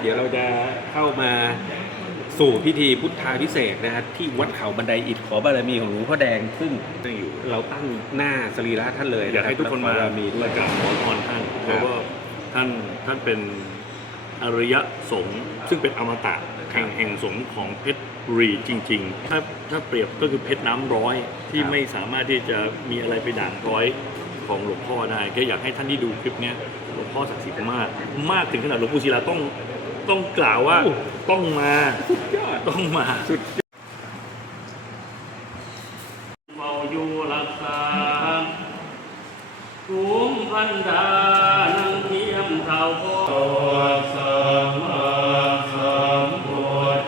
เดี๋ยวเราจะเข้ามาสู่พิธีพุทธาพิเศษกนะครับที่วัดเขาบันไดอิฐขอบารมีของหลวงพ่อแดงซึ่งตั้งอยู่เราตั้งหน้าสรีระท่านเลยอยากให้ทุกคนมาและขอบารมีด้วมายกราบขอพรท่านเพราะว่าท่านท่านเป็นอริยสงฆ์ซึ่งเป็นอมตะแห่งแห่งสงฆ์ของเพชรบุรีจริง ๆ ถ้าถ้าเปรียบก็คือเพชรน้ำร้อยที่ไม่สามารถที่จะมีอะไรไปด่างร้อย ของหลวงพ่อได้ก็อยากให้ท่านที่ดูคลิปเนี้ยหลวงพ่อศักดิ์สิทธิ์มาก มากถึงขนาดหลวงปู่ศิลาต้องต้องกล่าวว่าต้องมาสุดยอดต้องมาสุดเมาอยู่รักษาภูมิพันดานังเทียมเท่าโพสัมมาสัมพุทธ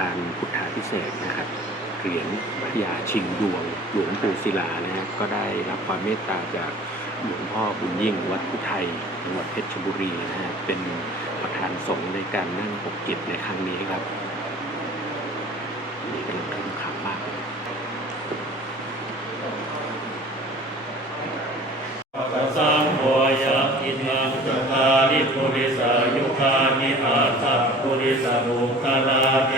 การพุทธาพิเศษนะครับเหรียญพญาชิงดวงหลวงปู่ศิลานะครับก็ได้รับความเมตตาจากหลวงพ่อบุญยิ่งวัดพุทไทยจังหวัดเพชรบุรีนะฮะเป็นประธานสงฆ์ในการนั่งปกกิจในครั้งนี้ครับนี่กำลังคึมขับมากเลยสัมโพยะอิมังสุขานิปุริสายุคานิอาสัพปุริสบุคลาเ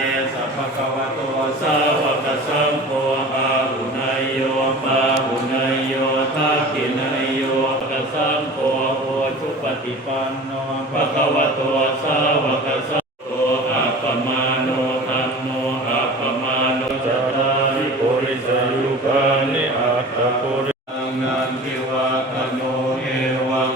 โฆโอชุปฏิปันโนภะคะวะโตสาวกสัตโตอัปปมาโนธัมโมอัปปมาโนจารานิปุริสยุคานิอัตตะปุริังนันทิวะอโนเอวัง